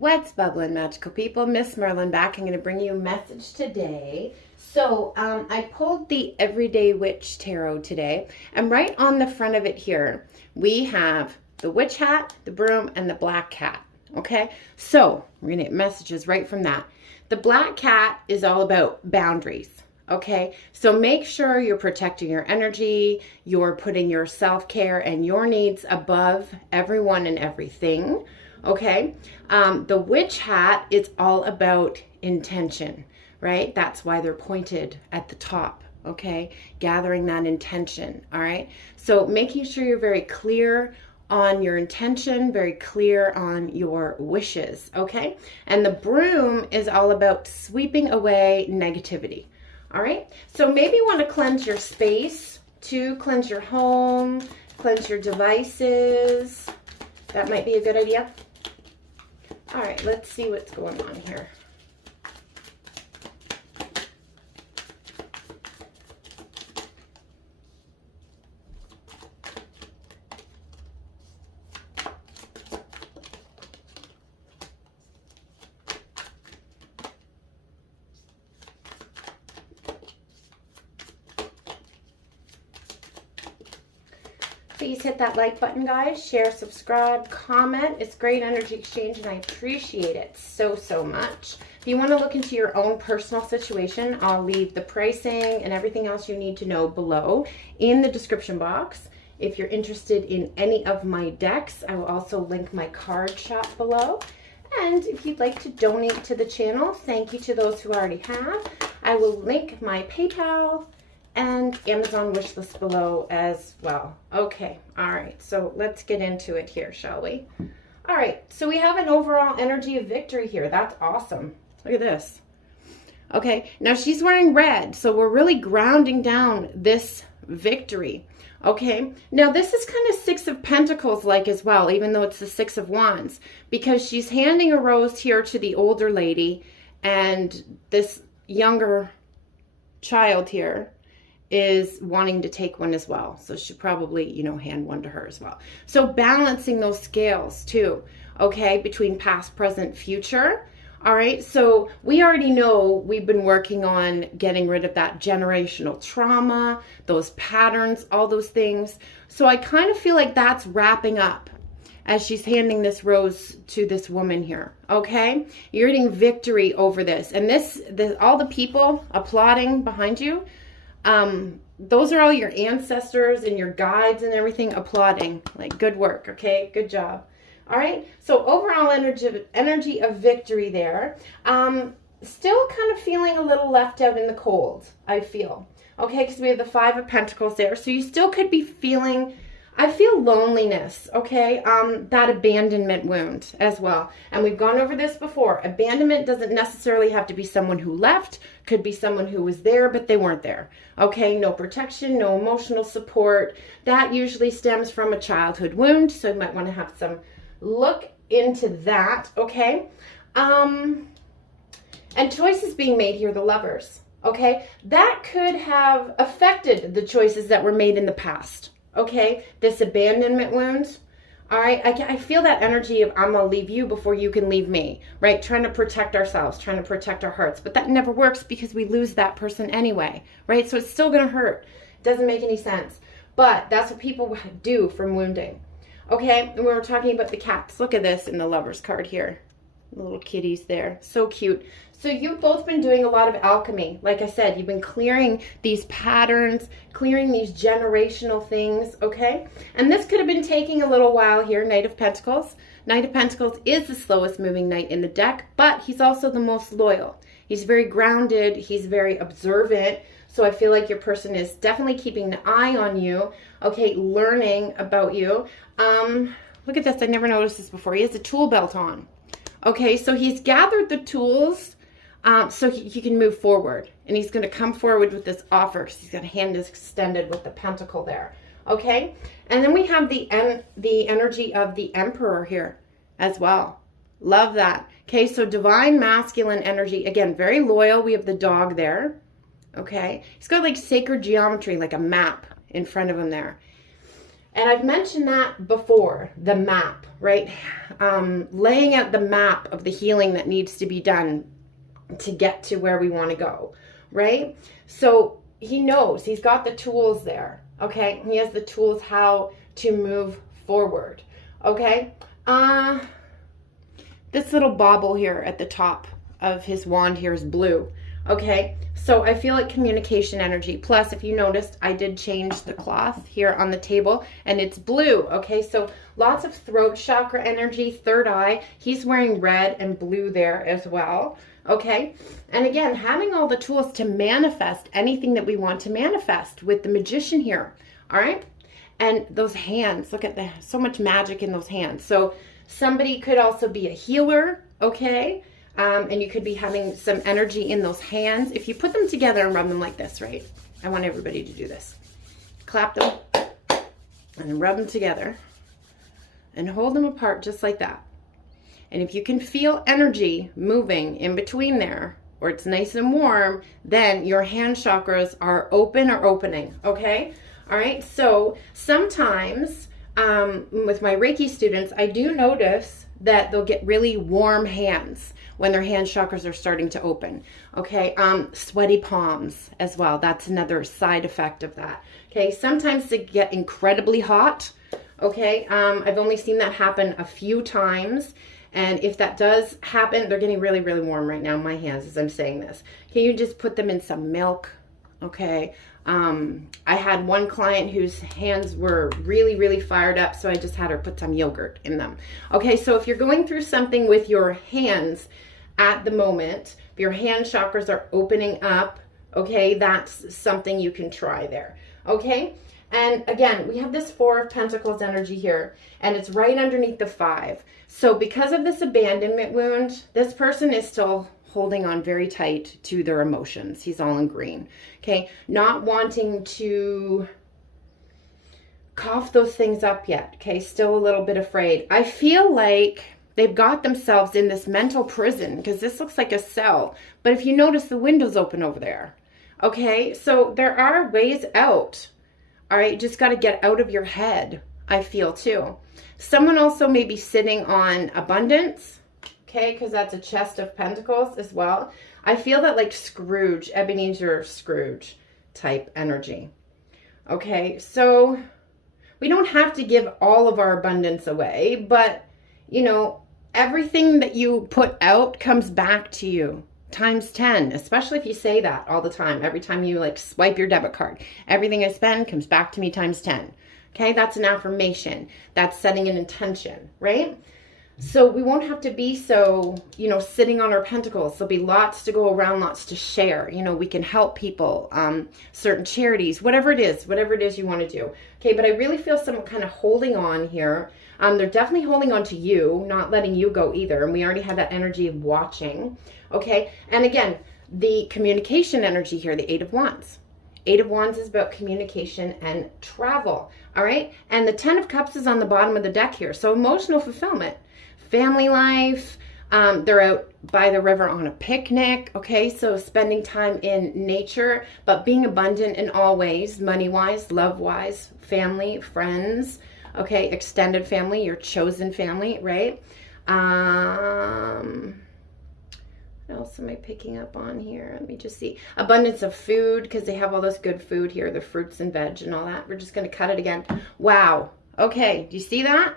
What's bubbling, magical people? MsMerlin back. I'm going to bring you a message today. So I pulled the Everyday Witch Tarot today, and right on the front of it here, we have the witch hat, the broom, and the black cat. Okay, so we're going to get messages right from that. The black cat is all about boundaries. Okay, so make sure you're protecting your energy, you're putting your self-care and your needs above everyone and everything. Okay, the witch hat is all about intention, right? That's why they're pointed at the top, okay? Gathering that intention, all right? So making sure you're very clear on your intention, very clear on your wishes, okay? And the broom is all about sweeping away negativity, all right? So maybe you want to cleanse your space, to cleanse your home, cleanse your devices. That might be a good idea. All right, let's see what's going on here. Please hit that like button, guys. Share, subscribe, comment. It's great energy exchange, and I appreciate it so, so much. If you want to look into your own personal situation, I'll leave the pricing and everything else you need to know below in the description box. If you're interested in any of my decks, I will also link my card shop below. And if you'd like to donate to the channel, thank you to those who already have. I will link my PayPal and Amazon wishlist below as well. Okay, all right, so let's get into it here, shall we? All right, so we have an overall energy of victory here. That's awesome. Look at this. Okay, now she's wearing red, so we're really grounding down this victory. Okay, now this is kind of Six of Pentacles like as well, even though it's the Six of Wands, because she's handing a rose here to the older lady, and this younger child here is wanting to take one as well. So she probably, you know, hand one to her as well. So balancing those scales too, okay, between past, present, future. All right, so we already know we've been working on getting rid of that generational trauma, those patterns, all those things. So I kind of feel like that's wrapping up as she's handing this rose to this woman here, okay? You're getting victory over this. And all the people applauding behind you, those are all your ancestors and your guides and everything applauding, like, good work, okay, good job. All right, so overall energy of victory there. Still kind of feeling a little left out in the cold, I feel, okay, because we have the Five of Pentacles there. So you still could be feeling, I feel loneliness, okay, that abandonment wound as well. And we've gone over this before. Abandonment doesn't necessarily have to be someone who left. Could be someone who was there, but they weren't there, okay? No protection, no emotional support. That usually stems from a childhood wound, so you might want to have some look into that, okay? And choices being made here, the Lovers, okay? That could have affected the choices that were made in the past. Okay, this abandonment wound. All right, I feel that energy of I'm gonna leave you before you can leave me, right? Trying to protect ourselves, trying to protect our hearts, but that never works because we lose that person anyway, right? So it's still gonna hurt. It doesn't make any sense, but that's what people do from wounding. Okay, and we were talking about the cats. Look at this in the Lovers card here. The little kitties there, so cute. So you've both been doing a lot of alchemy. Like I said, you've been clearing these patterns, clearing these generational things, okay? And this could have been taking a little while here, Knight of Pentacles. Knight of Pentacles is the slowest moving knight in the deck, but he's also the most loyal. He's very grounded, he's very observant, so I feel like your person is definitely keeping an eye on you, okay, learning about you. Look at this, I never noticed this before. He has a tool belt on. Okay, so he's gathered the tools so he can move forward. And he's going to come forward with this offer because he's got a hand extended with the pentacle there. Okay, and then we have the energy of the Emperor here as well. Love that. Okay, so divine masculine energy. Again, very loyal. We have the dog there. Okay, he's got like sacred geometry, like a map in front of him there. And I've mentioned that before, the map, right? Laying out the map of the healing that needs to be done to get to where we want to go, right? So he knows, he's got the tools there, okay? He has the tools how to move forward, okay? This little bauble here at the top of his wand here is blue, okay? So I feel like communication energy. Plus, if you noticed, I did change the cloth here on the table and it's blue, okay? So lots of throat chakra energy, third eye. He's wearing red and blue there as well, okay? And again, having all the tools to manifest anything that we want to manifest with the magician here, all right? And those hands, look at so much magic in those hands. So somebody could also be a healer, okay? And you could be having some energy in those hands. If you put them together and rub them like this, right? I want everybody to do this. Clap them and rub them together and hold them apart just like that. And if you can feel energy moving in between there, or it's nice and warm, then your hand chakras are open or opening, okay? All right, so sometimes with my Reiki students, I do notice that they'll get really warm hands when their hand chakras are starting to open, okay? Sweaty palms as well. That's another side effect of that, okay? Sometimes they get incredibly hot, okay? I've only seen that happen a few times, and if that does happen, they're getting really, really warm right now, my hands, as I'm saying this. Can you just put them in some milk, okay? I had one client whose hands were really, really fired up, so I just had her put some yogurt in them. Okay, so if you're going through something with your hands at the moment, if your hand chakras are opening up, okay, that's something you can try there, okay? And again, we have this Four of Pentacles energy here, and it's right underneath the 5. So because of this abandonment wound, this person is still holding on very tight to their emotions. He's all in green, okay? Not wanting to cough those things up yet, okay? Still a little bit afraid. I feel like they've got themselves in this mental prison because this looks like a cell. But if you notice, the window's open over there, okay? So there are ways out, all right? You just got to get out of your head, I feel too. Someone also may be sitting on abundance, okay, because that's a chest of pentacles as well. I feel that like Scrooge, Ebenezer Scrooge type energy. Okay, so we don't have to give all of our abundance away, but you know, everything that you put out comes back to you times 10, especially if you say that all the time. Every time you like swipe your debit card, everything I spend comes back to me times 10. Okay, that's an affirmation. That's setting an intention, right? So we won't have to be so, you know, sitting on our pentacles. There'll be lots to go around, lots to share. You know, we can help people, certain charities, whatever it is you want to do. Okay, but I really feel someone kind of holding on here. They're definitely holding on to you, not letting you go either. And we already have that energy of watching. Okay, and again, the communication energy here, the 8 of Wands. 8 of Wands is about communication and travel. All right, and the 10 of Cups is on the bottom of the deck here. So emotional fulfillment. Family life, they're out by the river on a picnic, okay? So spending time in nature, but being abundant in all ways, money-wise, love-wise, family, friends, okay? Extended family, your chosen family, right? What else am I picking up on here? Let me just see. Abundance of food, because they have all this good food here, the fruits and veg and all that. We're just going to cut it again. Wow. Okay, do you see that?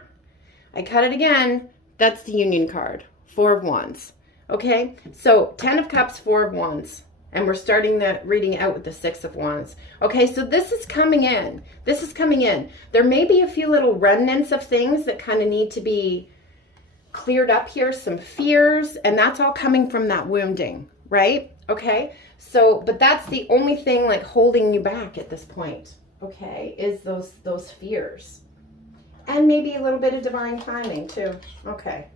I cut it again. That's the Union card, 4 of Wands. Okay, so 10 of Cups, 4 of Wands. And we're starting the reading out with the 6 of Wands. Okay, so this is coming in. This is coming in. There may be a few little remnants of things that kind of need to be cleared up here, some fears, and that's all coming from that wounding, right? Okay, so, but that's the only thing like holding you back at this point, okay, is those fears. And maybe a little bit of divine timing too. Okay.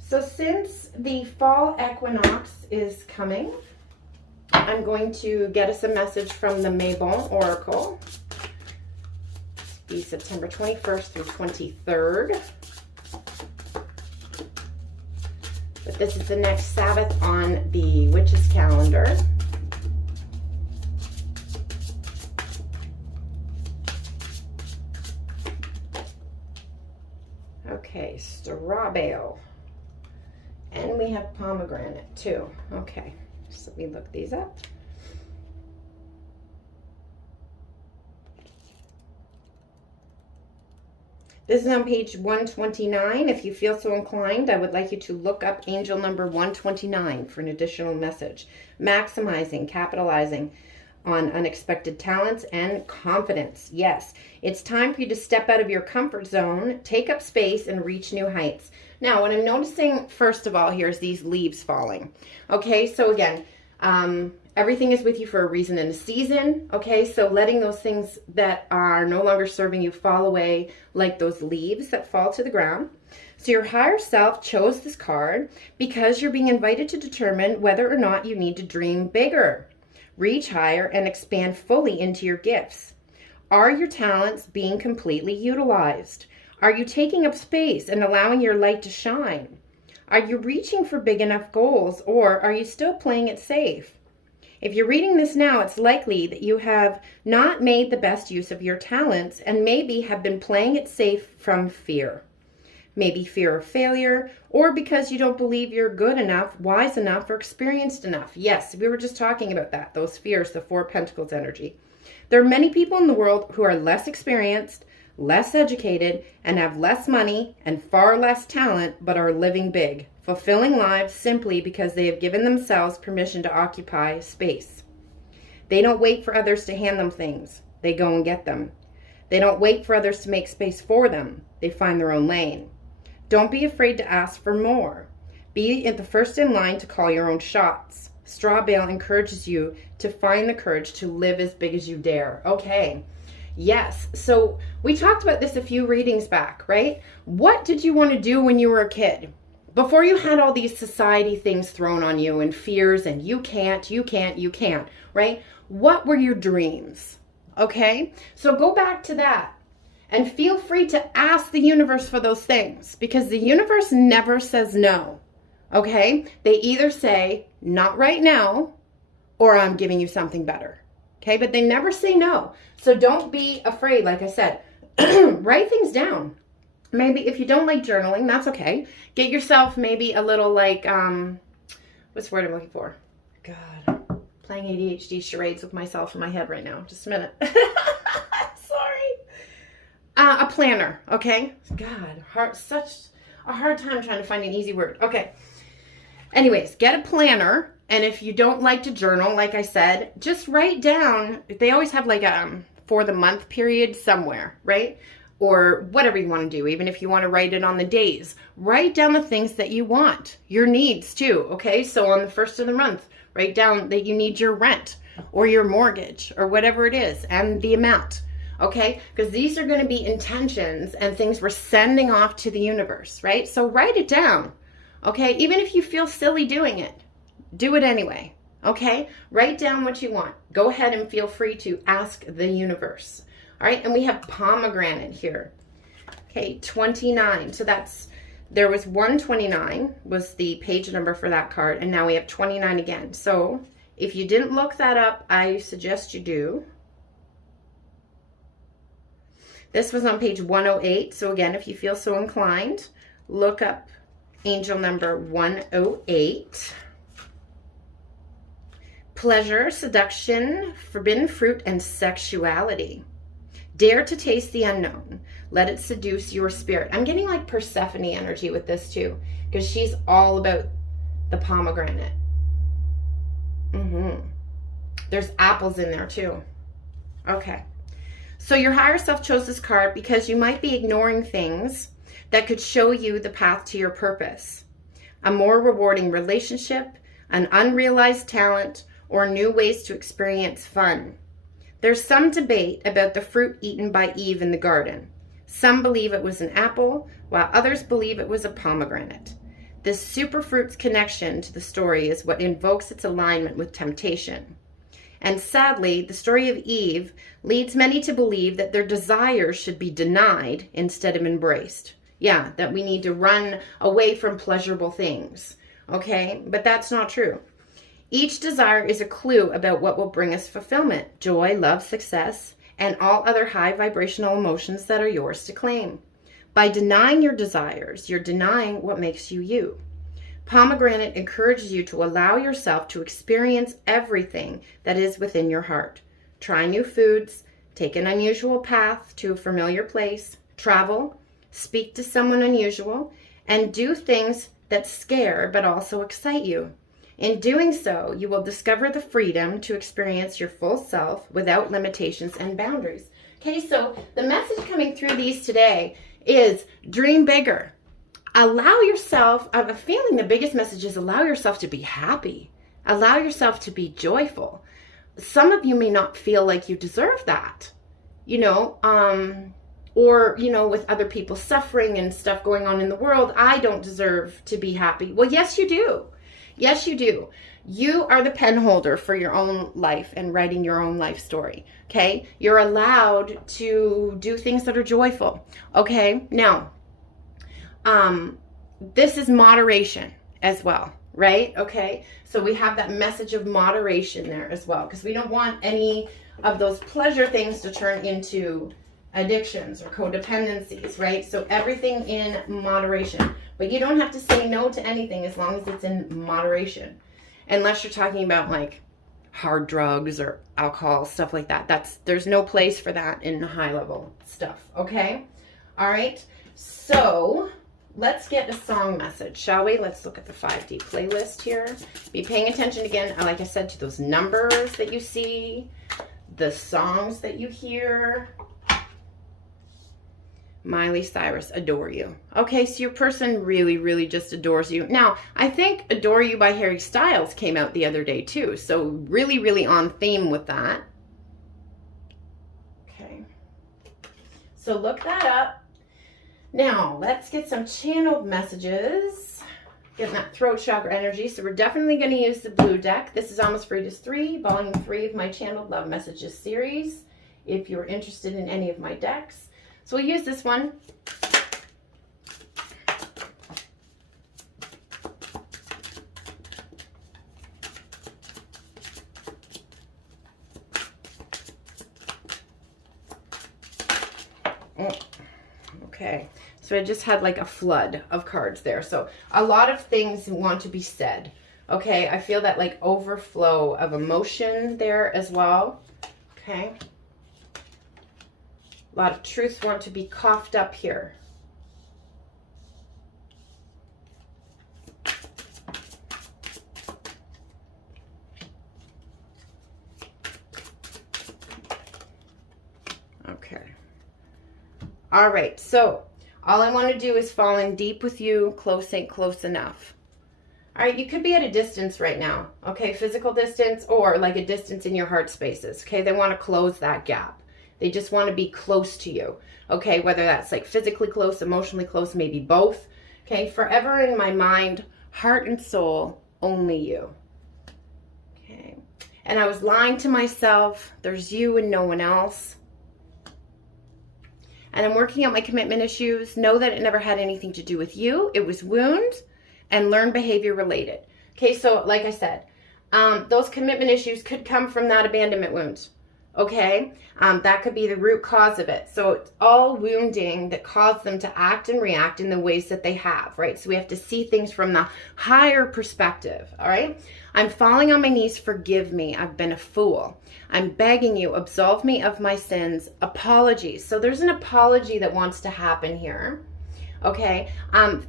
So since the fall equinox is coming, I'm going to get us a message from the Mabon Oracle. Be September 21st through 23rd. But this is the next Sabbath on the witch's calendar. Okay, straw bale. And we have pomegranate too. Okay, so let me look these up. This is on page 129. If you feel so inclined, I would like you to look up angel number 129 for an additional message. Maximizing, capitalizing on unexpected talents and confidence. Yes, it's time for you to step out of your comfort zone, take up space, and reach new heights. Now, what I'm noticing, first of all, here is these leaves falling. Okay, so again, everything is with you for a reason and a season. Okay, so letting those things that are no longer serving you fall away, like those leaves that fall to the ground. So your higher self chose this card because you're being invited to determine whether or not you need to dream bigger, reach higher, and expand fully into your gifts. Are your talents being completely utilized? Are you taking up space and allowing your light to shine? Are you reaching for big enough goals, or are you still playing it safe? If you're reading this now, it's likely that you have not made the best use of your talents and maybe have been playing it safe from fear. Maybe fear of failure, or because you don't believe you're good enough, wise enough, or experienced enough. Yes, we were just talking about that, those fears, the Four of Pentacles energy. There are many people in the world who are less experienced, less educated, and have less money and far less talent, but are living big, fulfilling lives simply because they have given themselves permission to occupy space. They don't wait for others to hand them things. They go and get them. They don't wait for others to make space for them. They find their own lane. Don't be afraid to ask for more. Be at the first in line to call your own shots. Straw bale encourages you to find the courage to live as big as you dare. Okay. Yes. So we talked about this a few readings back, right? What did you want to do when you were a kid? Before you had all these society things thrown on you and fears and you can't, right? What were your dreams? Okay. So go back to that. And feel free to ask the universe for those things, because the universe never says no, okay? They either say, not right now, or I'm giving you something better, okay? But they never say no. So don't be afraid, like I said. Write things down. Maybe if you don't like journaling, that's okay. Get yourself maybe a little like, what's the word I'm looking for? God, playing ADHD charades with myself in my head right now. Just a minute. A planner, okay? God, such a hard time trying to find an easy word. Okay. Anyways, get a planner, and if you don't like to journal, like I said, just write down. They always have like a for the month period somewhere, right? Or whatever you want to do, even if you want to write it on the days. Write down the things that you want, your needs too, okay? So on the first of the month, write down that you need your rent or your mortgage or whatever it is and the amount. Okay, because these are going to be intentions and things we're sending off to the universe, right? So write it down, okay? Even if you feel silly doing it, do it anyway, okay? Write down what you want. Go ahead and feel free to ask the universe, all right? And we have pomegranate here, okay, 29. So there was 129 was the page number for that card, and now we have 29 again. So if you didn't look that up, I suggest you do. This was on page 108. So again, if you feel so inclined, look up angel number 108. Pleasure, seduction, forbidden fruit, and sexuality. Dare to taste the unknown. Let it seduce your spirit. I'm getting like Persephone energy with this too, because she's all about the pomegranate. There's apples in there too. Okay. So your higher self chose this card because you might be ignoring things that could show you the path to your purpose. A more rewarding relationship, an unrealized talent, or new ways to experience fun. There's some debate about the fruit eaten by Eve in the garden. Some believe it was an apple, while others believe it was a pomegranate. This superfruit's connection to the story is what invokes its alignment with temptation. And sadly, the story of Eve leads many to believe that their desires should be denied instead of embraced. Yeah, that we need to run away from pleasurable things. Okay, but that's not true. Each desire is a clue about what will bring us fulfillment, joy, love, success, and all other high vibrational emotions that are yours to claim. By denying your desires, you're denying what makes you you. Pomegranate encourages you to allow yourself to experience everything that is within your heart. Try new foods, take an unusual path to a familiar place, travel, speak to someone unusual, and do things that scare but also excite you. In doing so, you will discover the freedom to experience your full self without limitations and boundaries. Okay, so the message coming through these today is dream bigger. Allow yourself, I have a feeling the biggest message is allow yourself to be happy. Allow yourself to be joyful. Some of you may not feel like you deserve that, or, with other people suffering and stuff going on in the world, I don't deserve to be happy. Well, yes, you do. Yes, you do. You are the pen holder for your own life and writing your own life story, okay? You're allowed to do things that are joyful, okay? Now, this is moderation as well, right? Okay, so we have that message of moderation there as well, because we don't want any of those pleasure things to turn into addictions or codependencies, right? So everything in moderation. But you don't have to say no to anything as long as it's in moderation. Unless you're talking about like hard drugs or alcohol, stuff like that. There's no place for that in high level stuff, okay? All right, so let's get a song message, shall we? Let's look at the 5D playlist here. Be paying attention again, like I said, to those numbers that you see, the songs that you hear. Miley Cyrus, adore you. Okay, so your person really, really just adores you. Now, I think Adore You by Harry Styles came out the other day too. So really, really on theme with that. Okay. So look that up. Now, let's get some channeled messages. Getting that throat chakra energy. So we're definitely going to use the blue deck. This is Almost Free to 3, volume 3 of my channeled love messages series. If you're interested in any of my decks. So we'll use this one. Okay, so I just had like a flood of cards there. So a lot of things want to be said. Okay, I feel that like overflow of emotion there as well. Okay. A lot of truths want to be coughed up here. Okay. All right, so all I want to do is fall in deep with you. Close ain't close enough. All right, you could be at a distance right now, okay? Physical distance or like a distance in your heart spaces, okay? They want to close that gap. They just want to be close to you, okay? Whether that's like physically close, emotionally close, maybe both, okay? Forever in my mind, heart and soul, only you, okay? And I was lying to myself. There's you and no one else. And I'm working out my commitment issues. Know that it never had anything to do with you. It was wounds and learned behavior related. Okay, so like I said, those commitment issues could come from that abandonment wound. Okay, that could be the root cause of it. So it's all wounding that caused them to act and react in the ways that they have, right? So we have to see things from the higher perspective, all right? I'm falling on my knees, forgive me, I've been a fool. I'm begging you, absolve me of my sins, apologies. So there's an apology that wants to happen here, okay?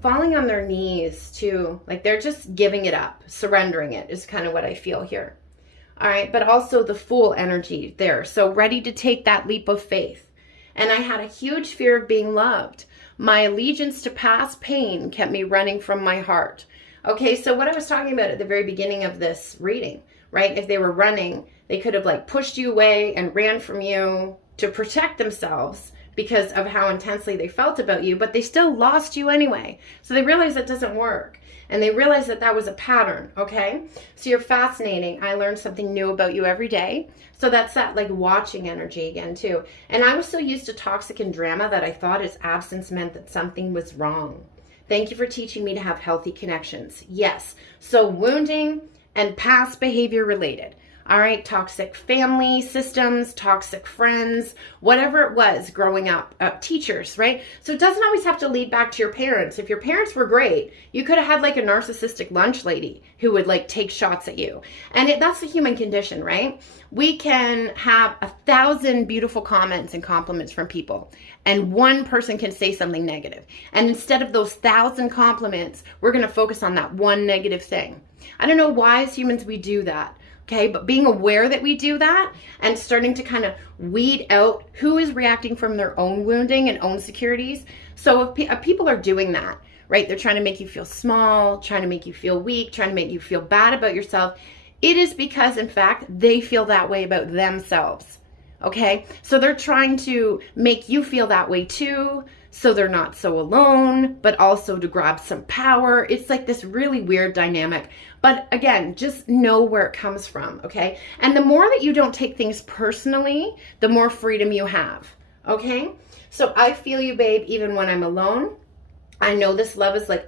Falling on their knees too, like they're just giving it up, surrendering it is kind of what I feel here. All right, but also the Fool energy there. So ready to take that leap of faith. And I had a huge fear of being loved. My allegiance to past pain kept me running from my heart. Okay, so what I was talking about at the very beginning of this reading, right? If they were running, they could have like pushed you away and ran from you to protect themselves because of how intensely they felt about you, but they still lost you anyway. So they realized that doesn't work. And they realized that that was a pattern, okay? So you're fascinating. I learn something new about you every day. So that's that like watching energy again too. And I was so used to toxic and drama that I thought its absence meant that something was wrong. Thank you for teaching me to have healthy connections. Yes, so wounding and past behavior related. All right, toxic family systems, toxic friends, whatever it was growing up, teachers, right? So it doesn't always have to lead back to your parents. If your parents were great, you could have had like a narcissistic lunch lady who would like take shots at you. And that's the human condition, right? We can have 1,000 beautiful comments and compliments from people, and one person can say something negative. And instead of those 1,000 compliments, we're going to focus on that one negative thing. I don't know why as humans we do that. Okay, but being aware that we do that and starting to kind of weed out who is reacting from their own wounding and own securities. So if people are doing that, right, they're trying to make you feel small, trying to make you feel weak, trying to make you feel bad about yourself, it is because, in fact, they feel that way about themselves. Okay, so they're trying to make you feel that way too, so they're not so alone, but also to grab some power. It's like this really weird dynamic. But again, just know where it comes from, okay? And the more that you don't take things personally, the more freedom you have, okay? So I feel you, babe, even when I'm alone. I know this love is like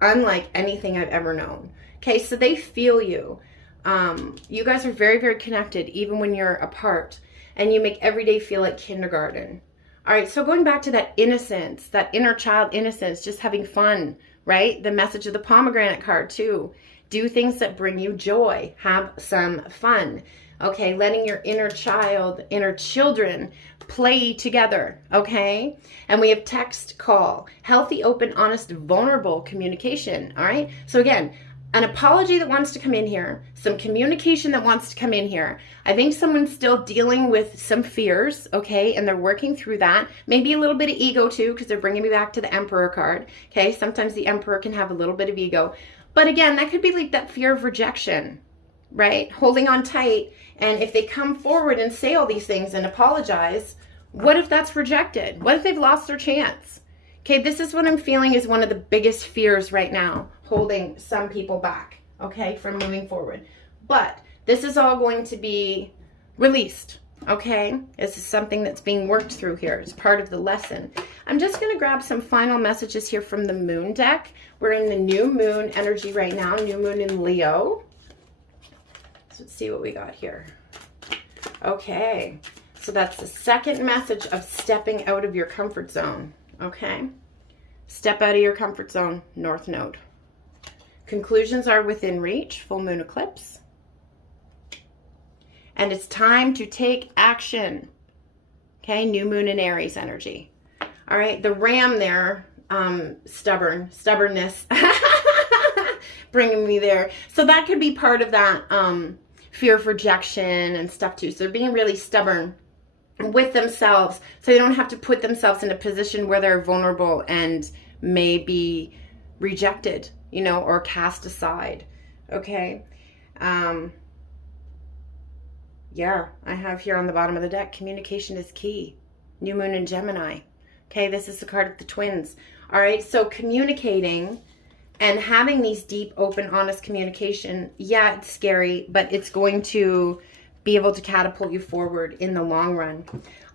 unlike anything I've ever known. Okay, so they feel you. You guys are very, very connected, even when you're apart. And you make every day feel like kindergarten. All right, so going back to that innocence, that inner child innocence, just having fun, right? The message of the pomegranate card too. Do things that bring you joy. Have some fun. Okay, letting your inner child, inner children play together, okay? And we have text, call, healthy, open, honest, vulnerable communication, all right? So again, an apology that wants to come in here, some communication that wants to come in here. I think someone's still dealing with some fears, okay, and they're working through that. Maybe a little bit of ego too, because they're bringing me back to the Emperor card, okay? Sometimes the Emperor can have a little bit of ego. But again, that could be like that fear of rejection, right? Holding on tight. And if they come forward and say all these things and apologize, what if that's rejected? What if they've lost their chance? Okay, this is what I'm feeling is one of the biggest fears right now, holding some people back, okay, from moving forward. But this is all going to be released, okay? This is something that's being worked through here. It's part of the lesson. I'm just going to grab some final messages here from the moon deck. We're in the new moon energy right now, new moon in Leo. So let's see what we got here. Okay, so that's the second message of stepping out of your comfort zone, okay? Step out of your comfort zone, North Node. Conclusions are within reach, full moon eclipse. And it's time to take action. Okay, new moon in Aries energy. All right, the ram there, stubbornness, bringing me there. So that could be part of that fear of rejection and stuff too. So they're being really stubborn with themselves, so they don't have to put themselves in a position where they're vulnerable and may be rejected, you know, or cast aside. Okay. Yeah, I have here on the bottom of the deck, communication is key. New moon in Gemini. Okay, this is the card of the twins. All right, so communicating and having these deep, open, honest communication, yeah, it's scary, but it's going to be able to catapult you forward in the long run.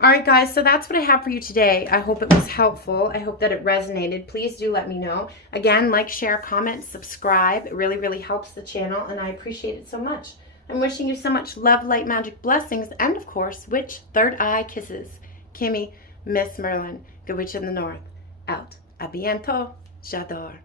All right, guys, so that's what I have for you today. I hope it was helpful. I hope that it resonated. Please do let me know. Again, like, share, comment, subscribe. It really, really helps the channel, and I appreciate it so much. I'm wishing you so much love, light, magic, blessings, and of course, witch third eye kisses. Kimmy, MsMerlin, Good Witch in the North, out. A bientôt. J'adore.